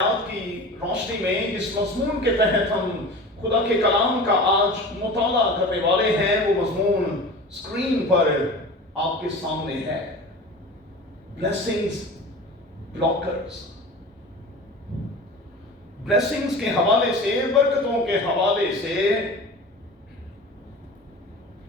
की रोशनी में इस मजमून के तहत हम खुदा के कलाम का आज मुताला करने वाले हैं। वो मजमून स्क्रीन पर आपके सामने है। Blessings blockers. ब्लेसिंग्स के हवाले से, बरकतों के हवाले से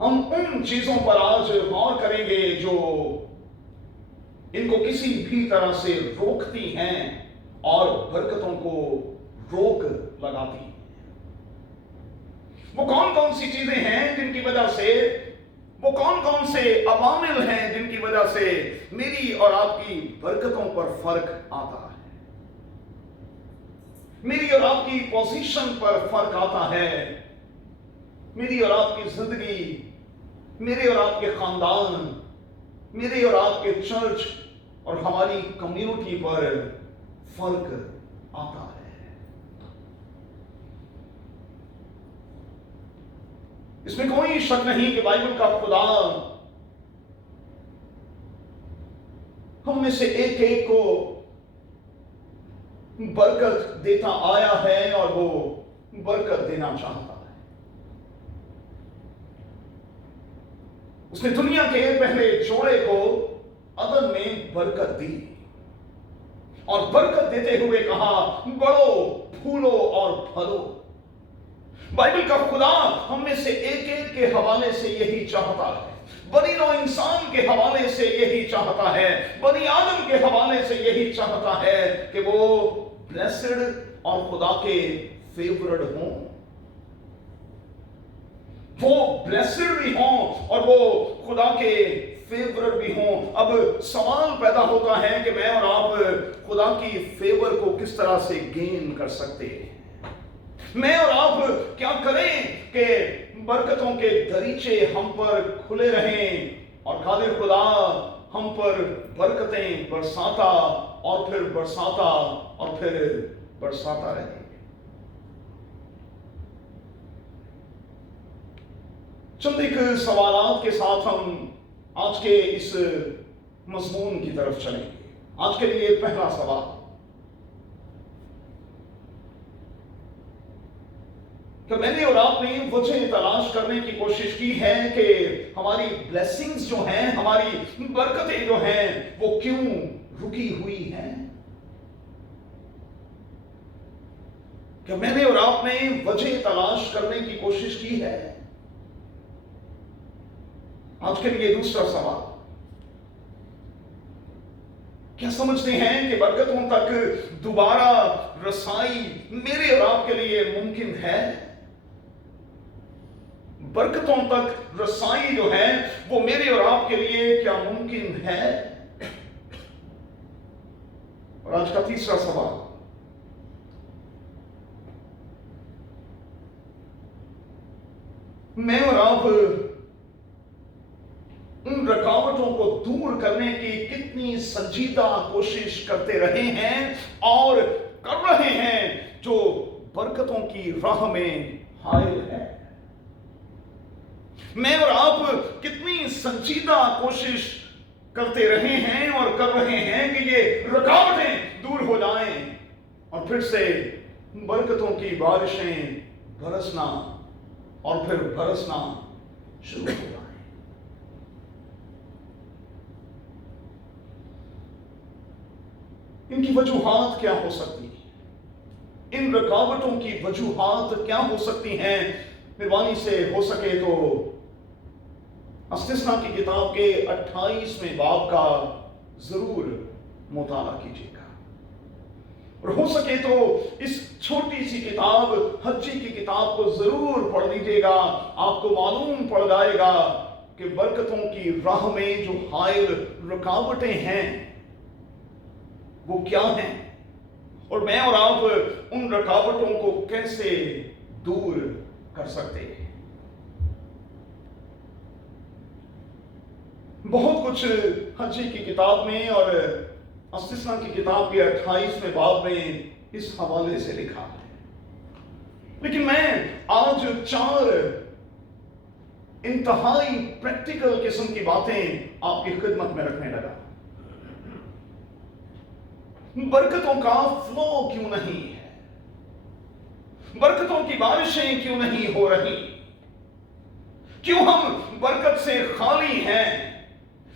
हम उन चीजों पर आज गौर करेंगे जो इनको किसी भी तरह से रोकती हैं और बरकतों को रोक लगाती। वो कौन कौन सी चीजें हैं जिनकी वजह से, वो कौन कौन से अवामिल हैं जिनकी वजह से मेरी और आपकी बरकतों पर फर्क आता है, मेरी और आपकी पोजीशन पर फर्क आता है, मेरी और आपकी जिंदगी, मेरे और आपके खानदान, मेरे और आपके चर्च और हमारी कम्युनिटी पर फर्क आता है। इसमें कोई शक नहीं कि बाइबल का खुदा हम में से एक एक को बरकत देता आया है और वो बरकत देना चाहता है। उसने दुनिया के पहले जोड़े को अदन में बरकत दी और बरकत देते हुए कहा, बढ़ो, फूलो और फलो। बाइबल का खुदा हम में से एक एक के हवाले से यही चाहता है। बनी नौ इंसान के हवाले से यही चाहता है, बनी आदम के हवाले से यही चाहता है कि वो ब्लेस्ड और खुदा के फेवरेट हों, वो ब्लेस्ड भी हों और वो खुदा के फेवरेट भी हों। अब सवाल पैदा होता है कि मैं और आप खुदा की फेवर को किस तरह से गेन कर सकते हैं। मैं और आप क्या करें कि बरकतों के दरीचे हम पर खुले रहें और कादिर खुदा हम पर बरकतें बरसाता और फिर बरसाता और फिर बरसाता रहे। चंद एक सवालात के साथ हम आज के इस मजमून की तरफ चलेंगे। आज के लिए पहला सवाल, तो मैंने और आपने वजह तलाश करने की कोशिश की है कि हमारी ब्लेसिंग्स जो हैं, हमारी बरकतें जो हैं, वो क्यों रुकी हुई हैं। क्या मैंने और आपने वजह तलाश करने की कोशिश की है। आज के लिए दूसरा सवाल, क्या समझते हैं कि बरकतों तक दोबारा रसाई मेरे और आपके लिए मुमकिन है। बरकतों तक रसाई जो है वो मेरे और आपके लिए क्या मुमकिन है। और आज का तीसरा सवाल, मैं और आप उन रुकावटों को दूर करने की कितनी संजीदा कोशिश करते रहे हैं और कर रहे हैं जो बरकतों की राह में हायल है। मैं और आप कितनी संजीदा कोशिश करते रहे हैं और कर रहे हैं कि ये रुकावटें दूर हो जाएं और फिर से बरकतों की बारिशें बरसना और फिर बरसना शुरू हो जाए। इनकी वजूहात क्या हो सकती है, इन रुकावटों की वजूहात क्या हो सकती हैं। मेहरबानी से हो सके तो इस्तिस्ना की किताब के 28वें बाब का जरूर मुताला कीजिएगा और हो सके तो इस छोटी सी किताब हज्जी की किताब को जरूर पढ़ लीजिएगा। आपको मालूम पड़ जाएगा कि बरकतों की राह में जो हायल रुकावटें हैं वो क्या हैं और मैं और आप उन रुकावटों को कैसे दूर कर सकते हैं। बहुत कुछ हज्जी की किताब में और इस्तिस्ना की किताब के 28वें बाब में इस हवाले से लिखा है, लेकिन मैं आज 4 इंतहाई प्रैक्टिकल किस्म की बातें आपकी खिदमत में रखने लगा। बरकतों का फ्लो क्यों नहीं है? बरकतों की बारिशें क्यों नहीं हो रही? क्यों हम बरकत से खाली हैं?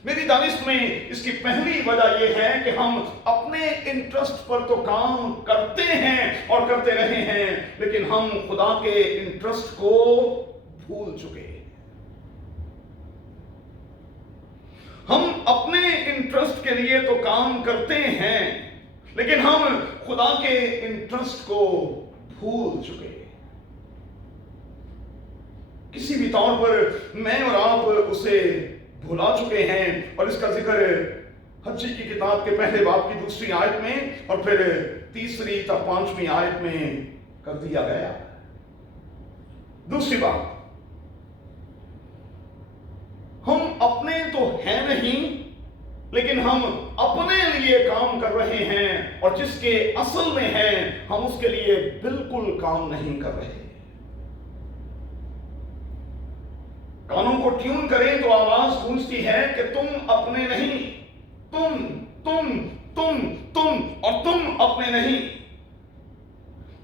मेरी दानिश में इसकी पहली वजह यह है कि हम अपने इंटरेस्ट पर तो काम करते हैं और करते रहे हैं, लेकिन हम खुदा के इंटरेस्ट को भूल चुके हैं। हम अपने इंटरेस्ट के लिए तो काम करते हैं, लेकिन हम खुदा के इंटरेस्ट को भूल चुके हैं। किसी भी तौर पर मैं और आप उसे भुला चुके हैं, और इसका जिक्र हज्जी की किताब के पहले बाब की 2री आयत में और फिर 3री तक 5वीं आयत में कर दिया गया। दूसरी बात, हम अपने तो हैं नहीं, लेकिन हम अपने लिए काम कर रहे हैं, और जिसके असल में हैं हम उसके लिए बिल्कुल काम नहीं कर रहे। कानों को ट्यून करें तो आवाज गूंजती है कि तुम अपने नहीं, तुम और तुम अपने नहीं।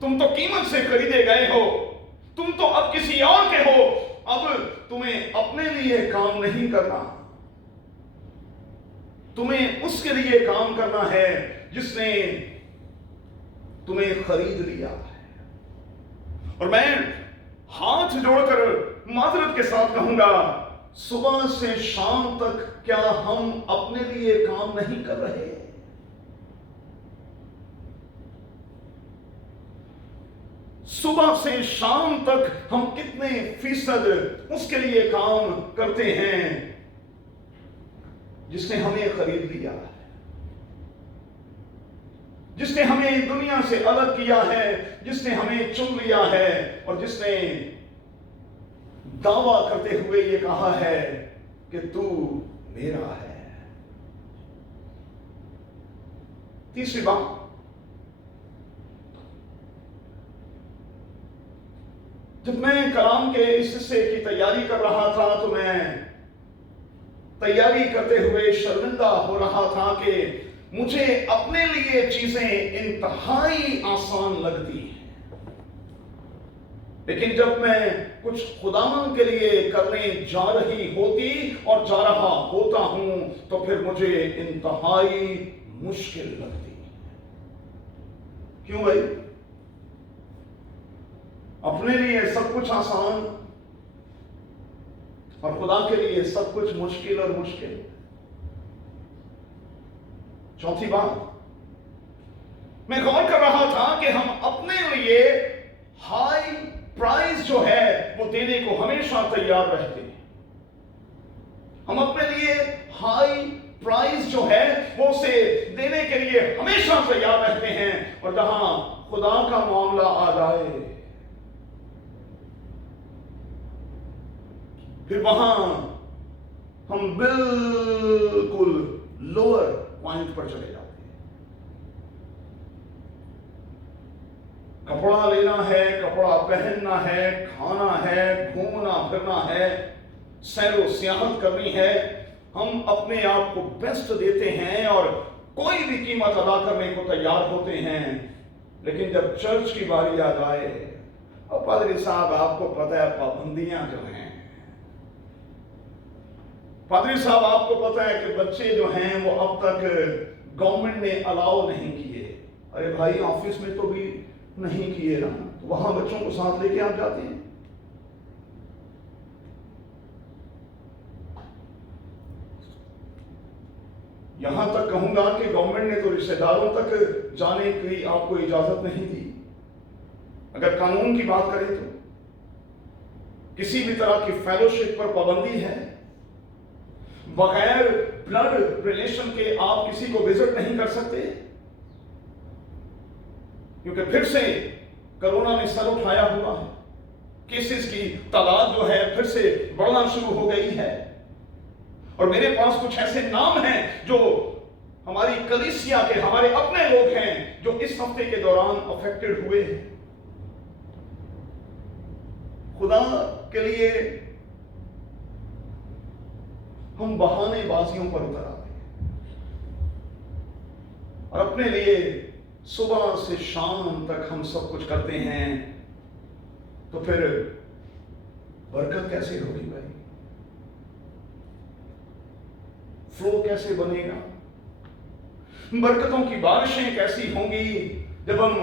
तुम तो कीमत से खरीदे गए हो, तुम तो अब किसी और के हो। अब तुम्हें अपने लिए काम नहीं करना, तुम्हें उसके लिए काम करना है जिसने तुम्हें खरीद लिया है। और मैं हाथ जोड़कर माजरत के साथ कहूंगा, सुबह से शाम तक क्या हम अपने लिए काम नहीं कर रहे? सुबह से शाम तक हम कितने फीसद उसके लिए काम करते हैं जिसने हमें खरीद लिया है, जिसने हमें दुनिया से अलग किया है, जिसने हमें चुन लिया है, और जिसने दावा करते हुए ये कहा है कि तू मेरा है। तीसरी बात, जब मैं कलाम के इस हिस्से की तैयारी कर रहा था तो मैं तैयारी करते हुए शर्मिंदा हो रहा था कि मुझे अपने लिए चीजें इंतहाई आसान लगती हैं, लेकिन जब मैं कुछ खुदावन के लिए करने जा रही होती और जा रहा होता हूं तो फिर मुझे इंतहाई मुश्किल लगती। क्यों भाई? अपने लिए सब कुछ आसान और खुदा के लिए सब कुछ मुश्किल और मुश्किल। चौथी बात, मैं गौर कर रहा था कि हम अपने लिए हाई प्राइस जो है वो देने को हमेशा तैयार रहते हैं। हम अपने लिए हाई प्राइस जो है वो उसे देने के लिए हमेशा तैयार रहते हैं, और जहां खुदा का मामला आ जाए फिर वहां हम बिल्कुल लोअर पॉइंट पर चले जाते हैं। कपड़ा लेना है, कपड़ा पहनना है, खाना है, घूमना फिरना है, सैरो सियाहत करनी है, हम अपने आप को बेस्ट देते हैं और कोई भी कीमत अदा करने को तैयार होते हैं। लेकिन जब चर्च की बारी आ जाए, और पादरी साहब आपको पता है पाबंदियां जो हैं, पादरी साहब आपको पता है कि बच्चे जो हैं वो अब तक गवर्नमेंट ने अलाउ नहीं किए। अरे भाई, ऑफिस में तो भी नहीं किए ना, तो वहां बच्चों को साथ लेके आप जाते हैं। यहां तक कहूंगा कि गवर्नमेंट ने तो रिश्तेदारों तक जाने की आपको इजाजत नहीं दी। अगर कानून की बात करें तो किसी भी तरह की फेलोशिप पर पाबंदी है। बगैर ब्लड रिलेशन के आप किसी को विजिट नहीं कर सकते, क्योंकि फिर से कोरोना ने सर उठाया हुआ है। केसेस की तादाद जो है फिर से बढ़ना शुरू हो गई है, और मेरे पास कुछ ऐसे नाम हैं जो हमारी कलीसिया के, हमारे अपने लोग हैं जो इस हफ्ते के दौरान अफेक्टेड हुए हैं। खुदा के लिए हम बहानेबाजियों पर उतर आते हैं। और अपने लिए सुबह से शाम तक हम सब कुछ करते हैं, तो फिर बरकत कैसे होगी भाई? फ्लो कैसे बनेगा? बरकतों की बारिशें कैसी होंगी जब हम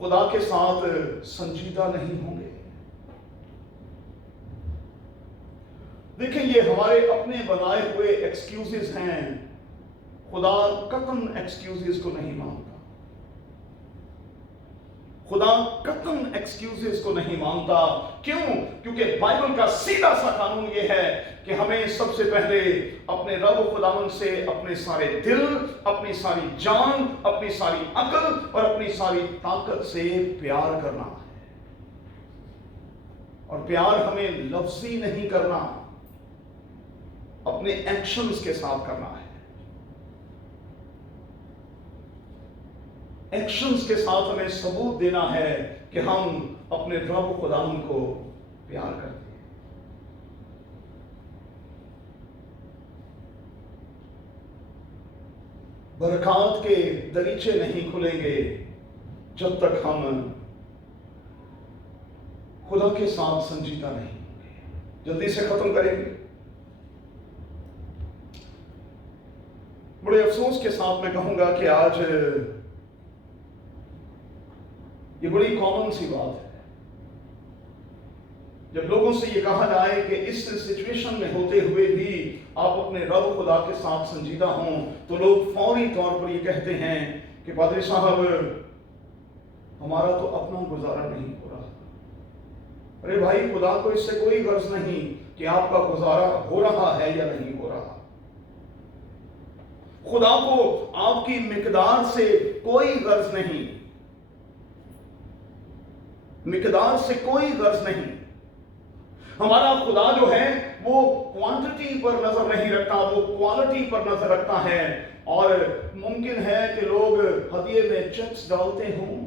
खुदा के साथ संजीदा नहीं होंगे? देखिए, ये हमारे अपने बनाए हुए एक्सक्यूजेस हैं। खुदा कतन एक्सक्यूजेस को नहीं मानता। खुदा कतन एक्सक्यूजेस को नहीं मानता। क्यों? क्योंकि बाइबल का सीधा सा कानून यह है कि हमें सबसे पहले अपने रब खुदावन से अपने सारे दिल, अपनी सारी जान, अपनी सारी अकल और अपनी सारी ताकत से प्यार करना है। और प्यार हमें लफ्जी नहीं करना, अपने एक्शंस के साथ करना है। एक्शंस के साथ हमें सबूत देना है कि हम अपने रब खुदावन को प्यार करते हैं। बरकत के दरीचे नहीं खुलेंगे जब तक हम खुदा के साथ संजीदा नहीं होंगे। जल्दी से खत्म करेंगे। बड़े अफसोस के साथ मैं कहूंगा कि आज ये बड़ी कॉमन सी बात है। जब लोगों से ये कहा जाए कि इस सिचुएशन में होते हुए भी आप अपने रब खुदा के साथ संजीदा हों, तो लोग फौरी तौर पर ये कहते हैं कि पादरी साहब, हमारा तो अपना गुजारा नहीं हो रहा। अरे भाई, खुदा को इससे कोई गर्ज नहीं कि आपका गुजारा हो रहा है या नहीं हो रहा। खुदा को आपकी मिकदार से कोई गर्ज नहीं, मिकदार से कोई गर्ज नहीं। हमारा खुदा जो है वो क्वांटिटी पर नजर नहीं रखता, वो क्वालिटी पर नजर रखता है। और मुमकिन है कि लोग हदिये में चेक्स डालते हों,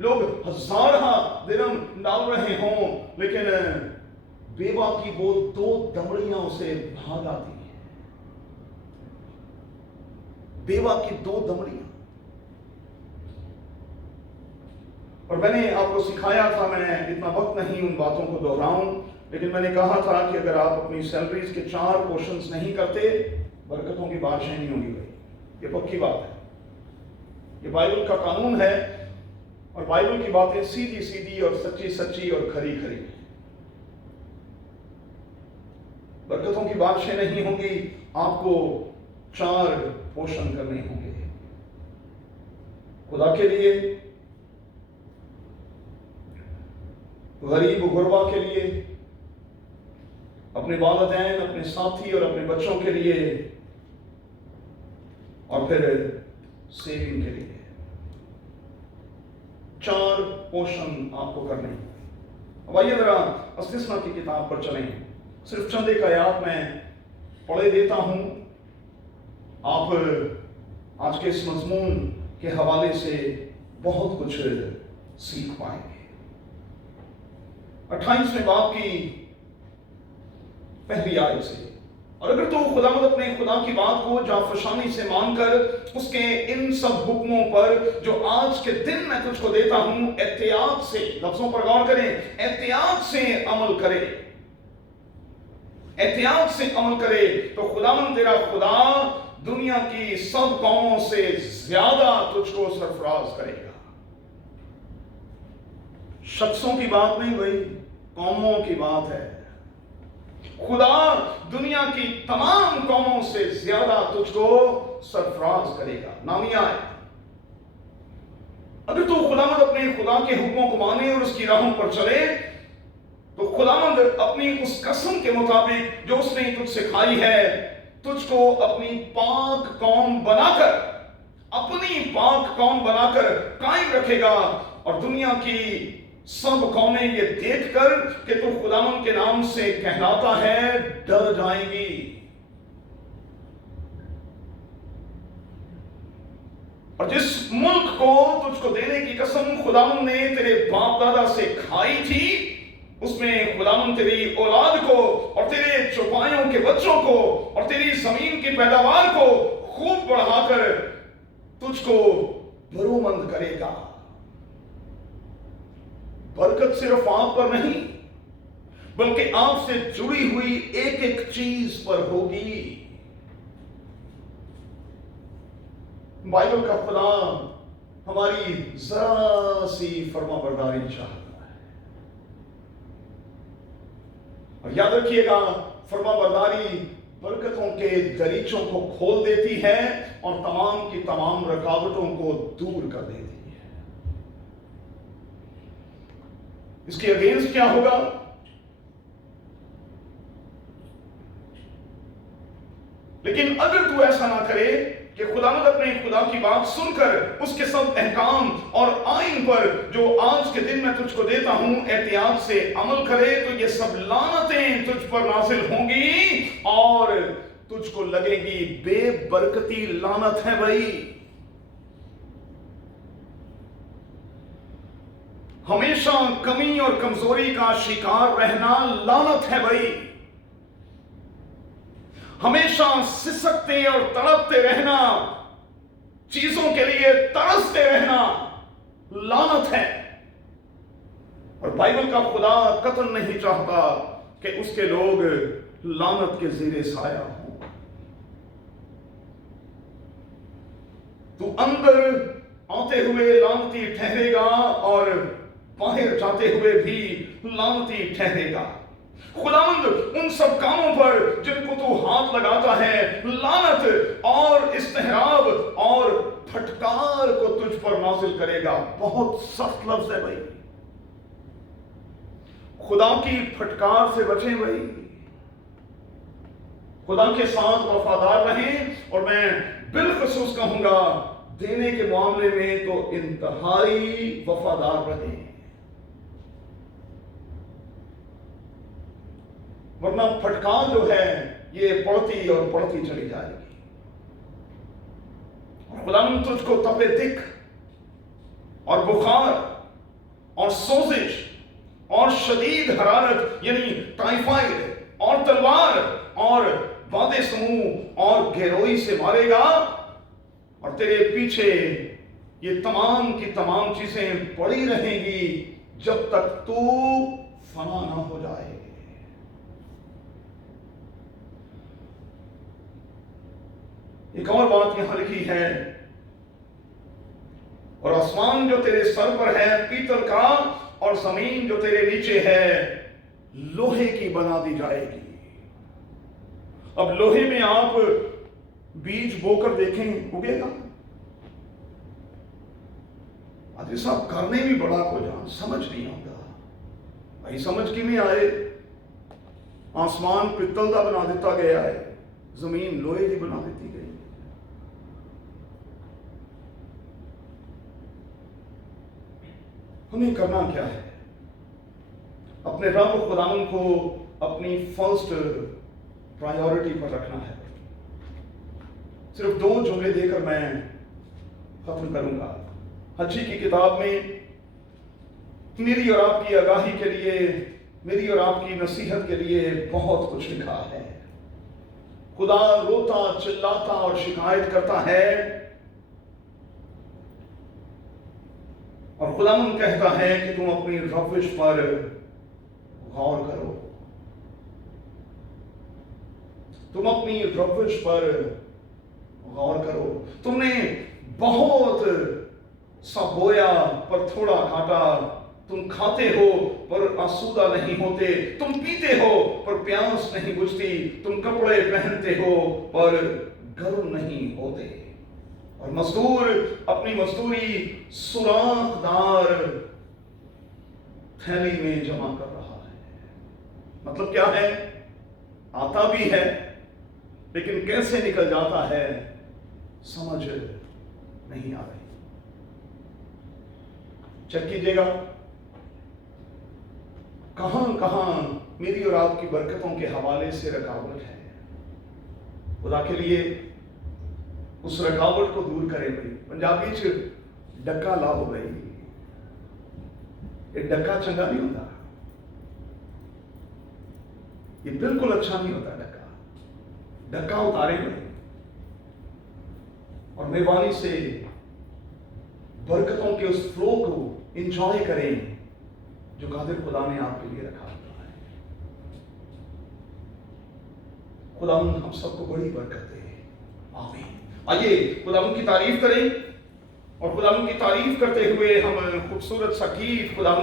लोग हजारा दिरहम डाल रहे हों, लेकिन बेवा की वो 2 दमड़ियां उसे भाग आती हैं। बेवा की 2 दमड़ियां। और मैंने आपको सिखाया था, मैं इतना वक्त नहीं उन बातों को दोहराऊं, लेकिन मैंने कहा था कि अगर आप अपनी सैलरीज के 4 पोर्शंस नहीं करते, बरकतों की बारिशें नहीं होंगी भाई। ये पक्की बात है, ये बाइबल का कानून है। और बाइबल की बातें सीधी सीधी और सच्ची सच्ची और खरी खरी है। बरकतों की बारिशें नहीं होंगी, आपको 4 पोषण करने होंगे खुदा के लिए, गरीब गुरबा के लिए, अपने वालिदैन, अपने साथी और अपने बच्चों के लिए, और फिर सेविंग के लिए। 4 पोषण आपको करने हैं। अब आइए जरा अस्तिस्मा की किताब पर चलें। सिर्फ चंद एक आयात मैं पढ़े देता हूं, आप आज के इस मजमून के हवाले से बहुत कुछ सीख पाएंगे। 28वें बाब की पहली आयत से, और अगर तो खुदावंद अपने खुदा की बात को जाफशानी से मानकर उसके इन सब हुक्मों पर जो आज के दिन मैं तुझको देता हूं एहतियात से, लफ्जों पर गौर करें, एहतियात से अमल करे, एहतियात से अमल करे, तो खुदावंद तेरा खुदा दुनिया की सब कौमों से ज्यादा तुझको सरफराज करेगा। शख्सों की बात नहीं भाई, कौमों की बात है। खुदा दुनिया की तमाम कौमों से ज्यादा तुझको सरफराज करेगा। नामिया है, अगर तू खुदावंद अपने खुदा के हुक्मों को माने और उसकी राहों पर चले, तो खुदावंद अपनी उस कसम के मुताबिक जो उसने तुझसे खाई है, तुझको अपनी पाक कौम बनाकर, अपनी पाक कौम बनाकर कायम रखेगा। और दुनिया की सब कौमें ये देखकर कि तू खुदावंद के नाम से कहलाता है, डर जाएंगी। और जिस मुल्क को तुझको देने की कसम खुदावंद ने तेरे बाप दादा से खाई थी, उसमें खुदावंद तेरी औलाद को और तेरे चौपाइयों के बच्चों को और तेरी जमीन की पैदावार को खूब बढ़ाकर तुझको भरोमंद करेगा। बरकत सिर्फ आप पर नहीं, बल्कि आपसे जुड़ी हुई एक एक चीज पर होगी। बाइबल का खुदा हमारी जरा सी फर्माबरदारी चाहता है। और याद रखिएगा, फर्माबरदारी बरकतों के दरीचों को खोल देती है और तमाम की तमाम रुकावटों को दूर कर देती है। इसके अगेंस्ट क्या होगा? लेकिन अगर तू ऐसा ना करे कि खुदावंद अपने खुदा की बात सुनकर उसके सब अहकाम और आइन पर जो आज के दिन मैं तुझको देता हूं एहतियात से अमल करे, तो ये सब लानतें तुझ पर नाजिल होंगी और तुझको लगेगी बेबरकती लानत है। भाई, हमेशा कमी और कमजोरी का शिकार रहना लानत है। भाई, हमेशा सिसकते और तड़पते रहना, चीजों के लिए तरसते रहना लानत है। और बाइबल का खुदा कतई नहीं चाहता कि उसके लोग लानत के ज़ेरे साया हों। तू अंदर आते हुए लानती ठहरेगा और बाहर जाते हुए भी लानती ठहरेगा। खुदावंद उन सब कामों पर जिनको तू हाथ लगाता है लानत और इस्तेहराब और फटकार को तुझ पर नाजिल करेगा। बहुत सख्त लफ्ज है भाई, खुदा की फटकार से बचें भाई, खुदा के साथ वफादार रहें। और मैं बिलखुसूस कहूंगा, देने के मामले में तो इंतहाई वफादार रहें, वरना फटकार जो है ये पड़ती और पड़ती चली जाएगी। खुदावंद तुझको तपे दिख और बुखार और सोजिश और शदीद हरारत यानी टाइफाइड और तलवार और वादे समूह और घेरोई से मारेगा। और तेरे पीछे ये तमाम की तमाम चीजें पड़ी रहेंगी जब तक तू फना ना हो जाए। एक और बात यहां लिखी है, और आसमान जो तेरे सर पर है पीतल का और जमीन जो तेरे नीचे है लोहे की बना दी जाएगी। अब लोहे में आप बीज बोकर देखें, उगेगा? अरे साहब, करने भी बड़ा को जान समझ नहीं आता भाई। समझ की नहीं आए, आसमान पित्तल का बना दिता गया है, जमीन लोहे की बना दी गई। हमें करना क्या है? अपने रब खुदावंद को अपनी फर्स्ट प्रायोरिटी पर रखना है। सिर्फ 2 जुमले देकर मैं खत्म करूंगा। हज्जी की किताब में मेरी और आपकी आगाही के लिए, मेरी और आपकी नसीहत के लिए बहुत कुछ लिखा है। खुदा रोता चिल्लाता और शिकायत करता है और खुदावंद कहता है कि तुम अपनी रविश पर गौर करो, तुम अपनी रविश पर गौर करो। तुमने बहुत सा बोया पर थोड़ा काटा, तुम खाते हो पर आसूदा नहीं होते, तुम पीते हो पर प्यास नहीं बुझती, तुम कपड़े पहनते हो पर गर्म नहीं होते। और मजदूर अपनी मजदूरी सुराखदार थैली में जमा कर रहा है। मतलब क्या है? आता भी है लेकिन कैसे निकल जाता है समझ नहीं आ रही। चेक कीजिएगा, कहां कहां मेरी और आपकी बरकतों के हवाले से रुकावट है। खुदा के लिए उस रुकावट को दूर करे भाई। पंजाबी च डक्का लाओ भाई, ये डक्का चंगा नहीं होता, ये बिल्कुल अच्छा नहीं होता। डक्का उतारे भाई और मेहरबानी से बरकतों के उस फ्लो को एंजॉय करें जो कादिर खुदा ने आपके लिए रखा हुआ है। खुदा हम सबको बड़ी बरकत दे। आमीन। आइए खुदा की तारीफ करें और खुदा की तारीफ करते हुए हम खूबसूरत सा गीत खुदा